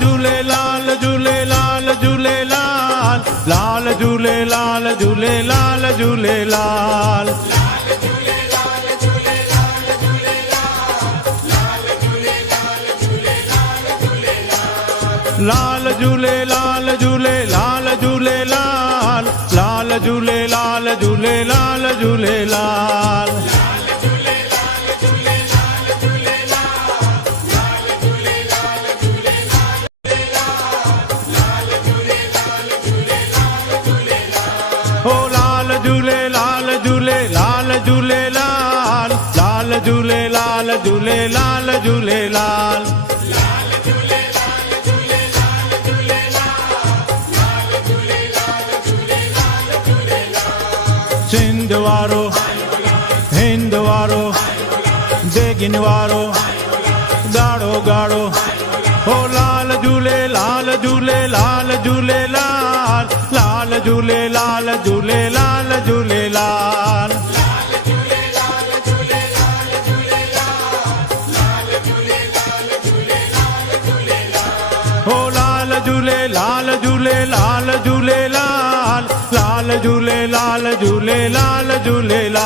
झूलेलाल झूलेलाल झूलेलाल लाल झूलेलाल झूलेलाल झूलेलाल लाल झूलेलाल झूलेलाल झूलेलाल लाल झूलेलाल झूलेलाल झूलेलाल ओ लाल झूलेलाल झूलेलाल झूलेलाल लाल झूलेलाल झूलेलाल झूलेलाल सिंध वारो हिंद वारो देगिन वारो गाड़ो गाड़ो ओ लाल झूलेलाल झूलेलाल झूलेलाल लाल झूलेलाल झूलेलाल झूलेलाल ओ लाल झूलेलाल झूलेलाल झूलेलाल लाल झूलेलाल झूलेलाल झूलेलाल